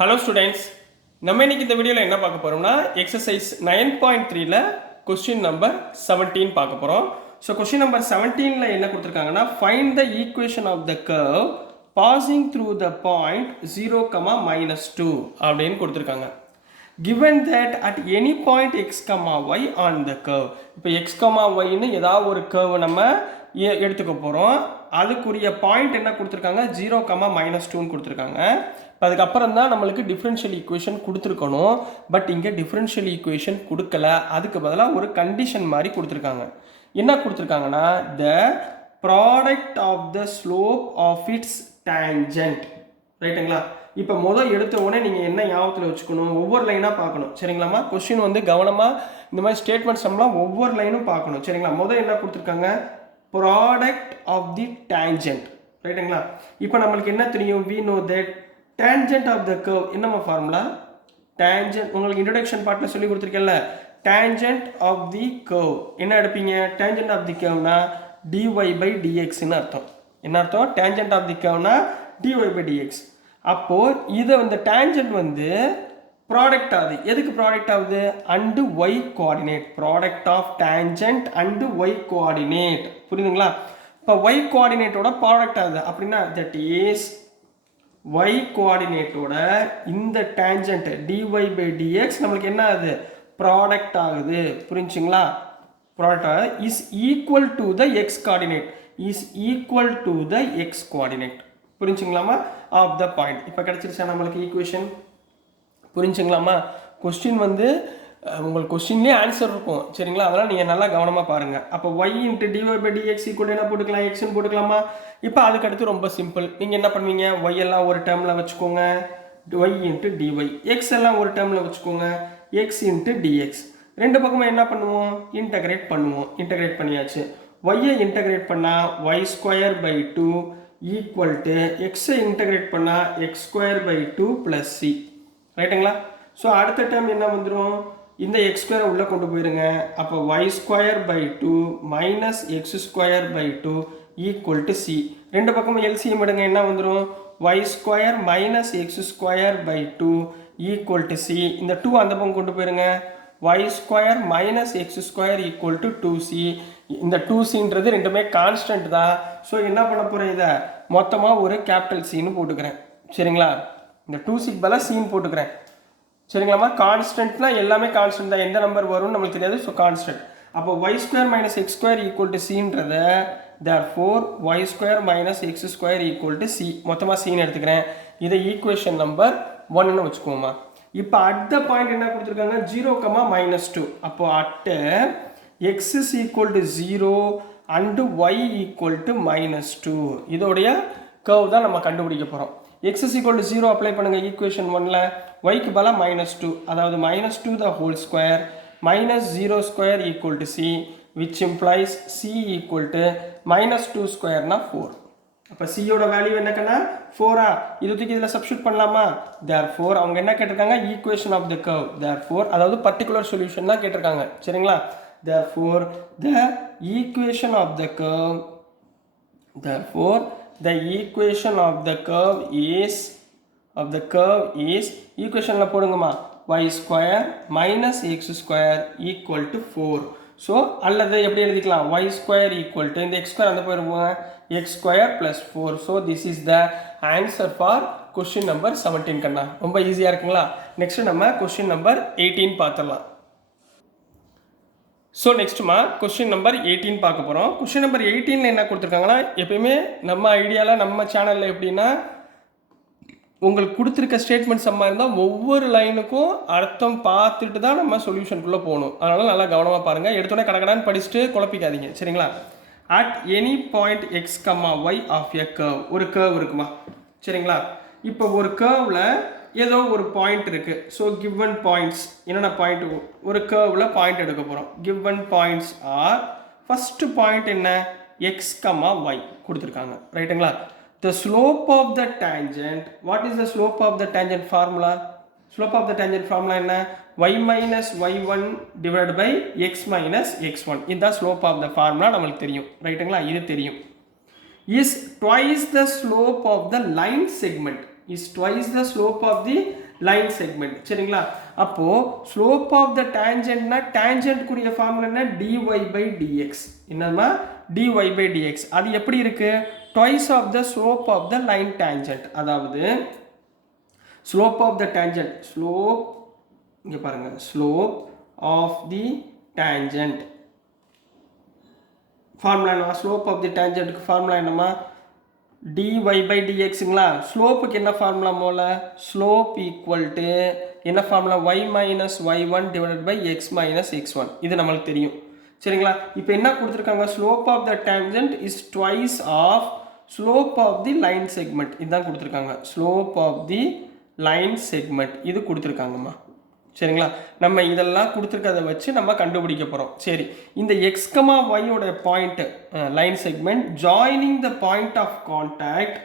Hello students, நம்ம இன்னைக்கு இந்த வீடியோவில் என்ன பார்க்க போகிறோம்னா எக்ஸசைஸ் 9.3ல கொஸ்டின் நம்பர் 17 பார்க்க போகிறோம். ஸோ கொஸ்டின் நம்பர் 17ல் என்ன கொடுத்துருக்காங்கன்னா find the equation of the curve passing through the point 0, -2 அப்படின்னு கொடுத்துருக்காங்க. given that at any point x, y on the curve. இப்போ x, yன்னு ஏதாவது ஒரு கர்வ் நம்ம எடுத்துக்க போகிறோம். அதுக்குரிய பாயிண்ட் என்ன கொடுத்துருக்காங்க 0, -2ன்னு கொடுத்துருக்காங்க. இப்போ அதுக்கப்புறம் தான் நம்மளுக்கு டிஃப்ரென்ஷியல் ஈக்குவேஷன் கொடுத்துருக்கணும். பட் இங்கே டிஃப்ரென்ஷியல் ஈக்குவேஷன் கொடுக்கல. அதுக்கு பதிலாக ஒரு கண்டிஷன் மாதிரி கொடுத்துருக்காங்க. என்ன கொடுத்துருக்காங்கன்னா the product of the slope of its tangent. ரைட்டுங்களா? இப்போ எடுத்த உடனே நீங்கள் என்ன ஞாபகத்தில் வச்சுக்கணும், ஒவ்வொரு லைனாக பார்க்கணும். சரிங்களாம்மா? கொஸ்டின் கவனமாக இந்த மாதிரி ஸ்டேட்மெண்ட்ஸ் நம்மளாம் ஒவ்வொரு லைனும் பார்க்கணும். சரிங்களா? என்ன கொடுத்துருக்காங்க ப்ராடக்ட் ஆஃப் தி டேஞ்சன்ட். ரைட்டுங்களா? இப்போ நம்மளுக்கு என்ன தெரியும், we know that tangent of the curve என்னமா ஃபார்முலா, tangent உங்களுக்கு இன்ட்ரோடக்ஷன் பார்ட்டில் சொல்லி கொடுத்துருக்கேன்ல, tangent of the curve என்ன எடுப்பீங்க, tangent of the curveனா dy by dx ன்னு அர்த்தம். என்ன அர்த்தம், tangent of the curveனா dy by dx. அப்போ இது இந்த tangent ப்ராடக்ட் ஆகுது. எதுக்கு ப்ராடக்ட் ஆகுது, and y coordinate. Product of tangent and y coordinate. புரியுதுங்களா? இப்போ ஒய் கோஆர்டினேட்டோட ப்ராடக்ட் ஆகுது அப்படின்னா தட் இஸ் ஒய் கோஆர்டினேட்டோட இந்த டேஞ்சன்ட் dy by dx நம்மளுக்கு என்ன ஆகுது, ப்ராடக்ட் ஆகுது. புரிஞ்சுங்களா? ப்ராடக்ட் ஆகுது is equal to the X coordinate. Is equal to the X coordinate. புரிஞ்சுங்களாமா? Of the point. இப்போ கிடைச்சிருச்சா நம்மளுக்கு ஈக்குவேஷன்? புரிஞ்சுங்களாமா? கொஸ்டின் உங்களுக்கு கொஸ்டின்லேயே ஆன்சர் இருக்கும். சரிங்களா? அதெல்லாம் நீங்கள் நல்லா கவனமாக பாருங்கள். அப்போ y into dy by dx equal என்ன போட்டுக்கலாம், எக்ஸ்ன்னு போட்டுக்கலாமா? இப்போ அதுக்கடுத்து ரொம்ப சிம்பிள். நீங்கள் என்ன பண்ணுவீங்க, y எல்லாம் ஒரு டேர்மில் வச்சுக்கோங்க, y இன்ட்டு dy. எக்ஸ் எல்லாம் ஒரு டேர்மில் வச்சுக்கோங்க, எக்ஸ் இன்ட்டு dx. ரெண்டு பக்கமும் என்ன பண்ணுவோம், இன்டகிரேட் பண்ணுவோம். இன்டகிரேட் பண்ணியாச்சு. y-ஐ இன்டகிரேட் பண்ணால் y² / 2 ஈக்குவல் டு எக்ஸை இன்டகிரேட் பண்ணால் x² / 2 + c. ரைட்டுங்களா? ஸோ அடுத்த டைம் என்ன வந்துடும், இந்த x² உள்ளே கொண்டு போயிருங்க. அப்போ y² / 2 - x² / 2 equal to c. ரெண்டு பக்கமும் எல்சிஎம் எடுங்க, என்ன வந்துடும், y² - x² / 2 equal to c. இந்த 2 அந்த பக்கம் கொண்டு போயிருங்க. y² - x² equal to 2c. இந்த 2cன்றது ரெண்டுமே கான்ஸ்டன்ட் தான். ஸோ என்ன பண்ண போகிறேன், இதை மொத்தமாக ஒரு கேபிட்டல் சின்னு போட்டுக்கிறேன். சரிங்களா? இந்த 2c பதிலாக சின்னு போட்டுக்கிறேன். சரிங்களாம்மா? கான்ஸ்டன்ட்னா எல்லாமே கான்ஸ்டன்ட் தான், எந்த நம்பர் வரும்னு நம்மளுக்கு தெரியாது. So constant. அப்போ y² - x² ஈக்குவல் டு cன்றத therefore y² - x² equal to c. மொத்தமாக சின்னு எடுத்துக்கிறேன். இதை ஈக்குவேஷன் நம்பர் 1ன்னு வச்சுக்கோமா. இப்போ அடுத்த பாயிண்ட் என்ன கொடுத்துருக்காங்க, 0, -2. அப்போ at x is equal to 0 and y equal to -2 இதோடைய கர்வ் தான் நம்ம கண்டுபிடிக்க போகிறோம். x is equal to 0 apply பண்ணுங்க ஈக்குவேஷன் 1ல, yக்கு பதிலாக -2, அதாவது -2 the whole square -0² equal to c, which implies c equal to -2² னா 4. அப்போ சியோட வேல்யூ என்னக்கன்னா 4ஆ, இது தூக்கி இதில் சப்ஸ்டியூட் பண்ணலாமா? therefore அவங்க என்ன கேட்டிருக்காங்க, equation of the curve. therefore அதாவது பர்டிகுலர் சொல்யூஷன் தான் கேட்டிருக்காங்க. சரிங்களா? therefore the equation of the curve is equationல போடுங்கம்மா y² - x² equal to 4. So அல்லது எப்படி எழுதிக்கலாம், y² equal to இந்த x² அந்த போயிருவோங்க, x² + 4. So this is the answer for question number 17 கண்ணா. ரொம்ப ஈஸியாக இருக்குங்களா? நெக்ஸ்ட் நம்ம கொஸ்டின் நம்பர் 18 பார்த்துடலாம். ஸோ நெக்ஸ்ட்டுமா கொஸ்டின் நம்பர் 18 பார்க்க போகிறோம். கொஸ்டின் நம்பர் 18ல் என்ன கொடுத்துருக்காங்கன்னா, எப்பயுமே நம்ம ஐடியாவில் நம்ம சேனலில் எப்படின்னா உங்களுக்கு கொடுத்துருக்க ஸ்டேட்மெண்ட் சம்மாக இருந்தால் ஒவ்வொரு லைனுக்கும் அர்த்தம் பார்த்துட்டு தான் நம்ம சொல்யூஷனுக்குள்ளே போகணும். அதனால் நல்லா கவனமாக பாருங்கள். எடுத்தோடனே கடகடான்னு படிச்சுட்டு குழப்பிக்காதீங்க. சரிங்களா? At any point x, y of a curve. ஒரு கர்வ் இருக்குமா? சரிங்களா? இப்போ ஒரு கர்வில் ஏதோ ஒரு பாயிண்ட் இருக்குது. ஸோ கிவன் பாயிண்ட்ஸ் என்னென்ன பாயிண்ட், ஒரு கர்வில் பாயிண்ட் எடுக்க போகிறோம். Given points are, first point என்ன, x, y கொடுத்துருக்காங்க. ரைட்டுங்களா? the slope of the tangent, what is the slope of the tangent formula? slope of the tangent formula என்ன, y minus y1 divided by x minus x1. இந்த slope of the formula நம்மளுக்கு தெரியும். ரைட்டுங்களா? இது தெரியும். is twice the slope of the line segment. Is twice the slope of the line segment. சரிங்களா? அப்போ slope of the டேஞ்சன்ட்னா டேஞ்சன்ட்க்குரிய ஃபார்முலா என்ன? dy by dx. என்னமா? dy by dx. அது எப்படி இருக்கு? Twice of the slope of the line tangent. அதாவது slope of the tangent, slope இங்க பாருங்க, slope of the tangent formula என்ன? ஸ்லோப் ஆஃப் தி டேஞ்சன்ட்க்கு ஃபார்முலா என்னமா? dy by dxங்களா? ஸ்லோப்புக்கு என்ன ஃபார்முலா போல? ஸ்லோப் ஈக்குவல் டு என்ன formula? y minus y1 divided by x minus x1. இது நம்மளுக்கு தெரியும். சரிங்களா? இப்போ என்ன கொடுத்துருக்காங்க? Slope of the tangent is twice of slope of the line segment. இதுதான் கொடுத்துருக்காங்க. Slope of the line segment இது கொடுத்துருக்காங்கம்மா. சரிங்களா? நம்ம இதெல்லாம் கொடுத்துருக்கதை வச்சு நம்ம கண்டுபிடிக்க போகிறோம். சரி, இந்த எக்ஸ் கமா ஒய்யோட point line segment joining the point of contact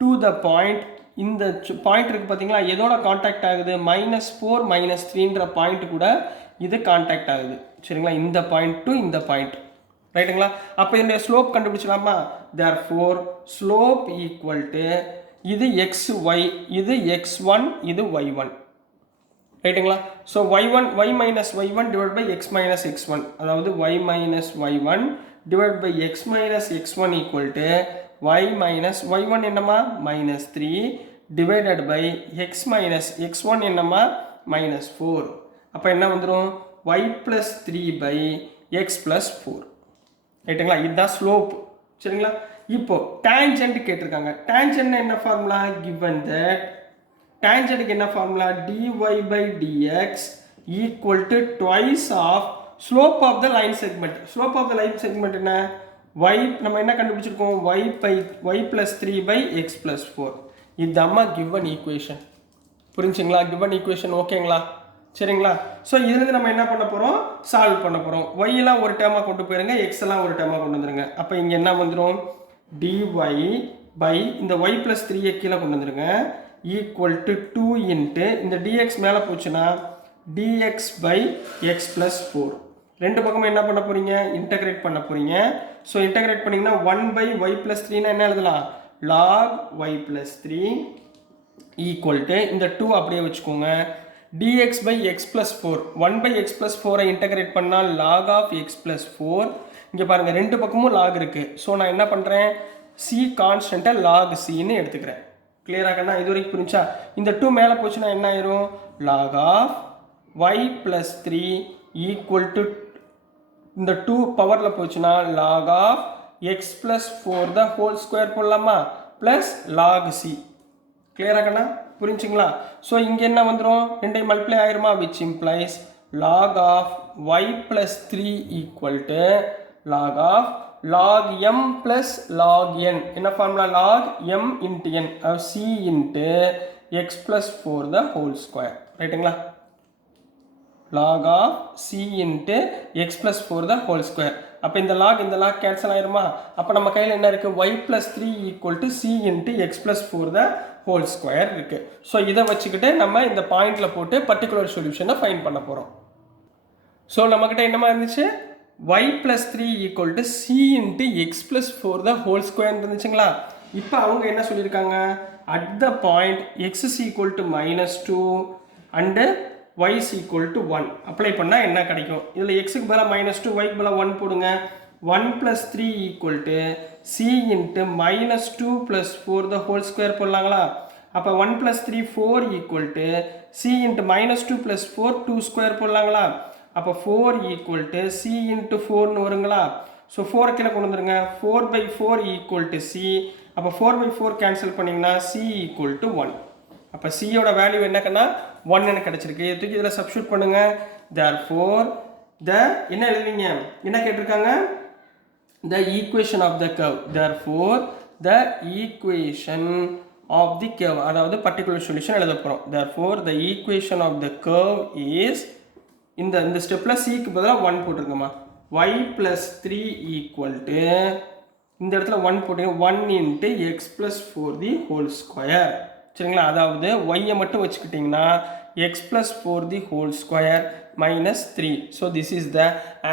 to the point. இந்த பாயிண்ட் இருக்குது பார்த்தீங்களா? எதோட கான்டாக்ட் ஆகுது? -4 -3ன்ற பாயிண்ட் கூட இது கான்டாக்ட் ஆகுது. சரிங்களா? இந்த பாயிண்ட் டு இந்த பாயிண்ட். ரைட்டுங்களா? அப்போ இதனுடைய ஸ்லோப் கண்டுபிடிச்சலாமா? தேர்ஃபோர் ஸ்லோப் ஈக்குவல் டு இது xy, இது x1, இது y1. ரைட்டுங்களா? So y minus y1 divided by x minus x1, அதாவது y minus y1 divided by x minus x1 equal to y minus y1 என்னமா? -3 divided by x minus x1 என்னமா? -4. அப்போ என்ன வந்துடும்? y plus 3 by x plus 4. ரைட்டுங்களா? இதுதான் slope. சரிங்களா? இப்போ டேஞ்சன்ட் கேட்டிருக்காங்க. டேஞ்சன்ட் என்ன ஃபார்முலா? given that tangent என்ன formula? dy by dx equal to twice of slope of the line segment. slope of the line segment என்ன? y நம்ம என்ன கண்டுபிடிச்சிருக்கோம்? y plus 3 by x plus 4. இதுதாம்மா given equation. புரிஞ்சுங்களா? given equation ஓகேங்களா? சரிங்களா? So இதுலேருந்து நம்ம என்ன பண்ண போகிறோம்? சால்வ் பண்ண போகிறோம். y எல்லாம் ஒரு டேர்மாக கொண்டு போயிருங்க, x எல்லாம் ஒரு டேர்மாக கொண்டு வந்துருங்க. அப்போ இங்கே என்ன வந்துடும்? dy by இந்த y plus 3 கீழே கொண்டு வந்துருங்க equal to 2 into இந்த dx மேலே போச்சுன்னா dx by x plus 4. ரெண்டு பக்கமும் என்ன பண்ண போறீங்க? இன்டகிரேட் பண்ண போறீங்க. ஸோ இன்டகிரேட் பண்ணீங்கன்னா 1 by y plus 3னா என்ன எழுதலாம்? log y plus 3 equal to இந்த 2 அப்படியே வச்சுக்கோங்க. dx by x plus 4, 1 by x plus 4 integrate பண்ணால் log of x plus 4. இங்கே பாருங்க, ரெண்டு பக்கமும் log இருக்கு. ஸோ நான் என்ன பண்ணுறேன்? c கான்ஸ்டன்ட்டை log cன்னு எடுத்துக்கிறேன். கிளியரா கண்ணா? இது வரைக்கும் புரிஞ்சா? இந்த 2 மேலே போச்சுன்னா என்ன ஆயிரும்? log of y plus 3 equal to இந்த 2 பவரில் போச்சுன்னா log of x plus 4 the whole square போடலாமா? plus log c. கிளியரா கண்ணா? புரிஞ்சுங்களா? ஸோ இங்கே என்ன வந்துடும்? ரெண்டையும் மல்டிப்ளை ஆயிருமா? which implies log of y plus 3 equal to log of log m plus log n. என்ன formula? log m into n, c into x plus 4 the whole square. ரைட்டுங்களா? log of c into x plus 4 the whole square. அப்போ இந்த log cancel ஆயிருமா? அப்போ நம்ம கையில் என்ன இருக்கு? y plus 3 equal to c into x plus 4 the whole square இருக்கு. ஸோ இதை வச்சுக்கிட்டு நம்ம இந்த பாயிண்ட்ல போட்டு பர்டிகுலர் சொல்யூஷனை ஃபைண்ட் பண்ண போகிறோம். ஸோ நம்மக்கிட்ட என்னமா இருந்துச்சு? y plus 3 equal to c into x plus 4 the whole square இருந்துச்சுங்களா? இப்போ அவங்க என்ன சொல்லியிருக்காங்க? at the point x is equal to -2 and y is equal to 1 apply பண்ணால் என்ன கிடைக்கும்? இதில் xக்கு பதிலாக -2, yக்கு பதிலாக 1 போடுங்க. 1 plus 3 equal to c into -2 plus 4 the whole square போடலாங்களா? அப்போ 1 plus 3 4 equal to c into -2 plus 4 2 square போடலாங்களா? அப்போ 4 equal to c into 4ன்னு வருங்களா? ஸோ 4 கீழே கொண்டு வந்துருங்க. 4 by 4 equal to c. அப்போ 4 by 4 கேன்சல் பண்ணிங்கன்னா c equal to 1. அப்போ சியோட வேல்யூ என்னக்கன்னா 1ன்னு கிடச்சிருக்கு. இதுக்கு இதில் சப்ஸ்டியூட் பண்ணுங்க. therefore என்ன எழுதுவீங்க? என்ன கேட்டிருக்காங்க? the equation of the curve. therefore the equation of the curve, அதாவது பர்டிகுலர் சொல்யூஷன் எழுத போகிறோம். therefore the equation of the curve is இந்த ஸ்டெப்ல cக்கு பதிலாக 1 போட்டுருங்கம்மா. y plus 3 equal to இந்த இடத்துல 1 போட்டுங்க. 1 into x plus 4 the whole square. சரிங்களா? அதாவது y மட்டும் வச்சுக்கிட்டிங்கன்னா x plus 4 the whole square minus 3. so this is the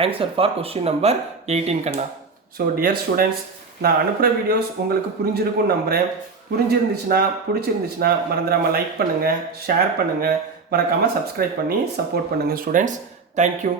answer for question number 18 Kanna. so dear students, நான் அனுப்புகிற வீடியோஸ் உங்களுக்கு புரிஞ்சிருக்கும்னு நம்புகிறேன். புரிஞ்சிருந்துச்சுன்னா பிடிச்சிருந்துச்சுன்னா மறந்துடாமல் லைக் பண்ணுங்கள், ஷேர் பண்ணுங்கள், மறக்காமல் சப்ஸ்கிரைப் பண்ணி சப்போர்ட் பண்ணுங்கள் ஸ்டூடெண்ட்ஸ். தேங்க்யூ.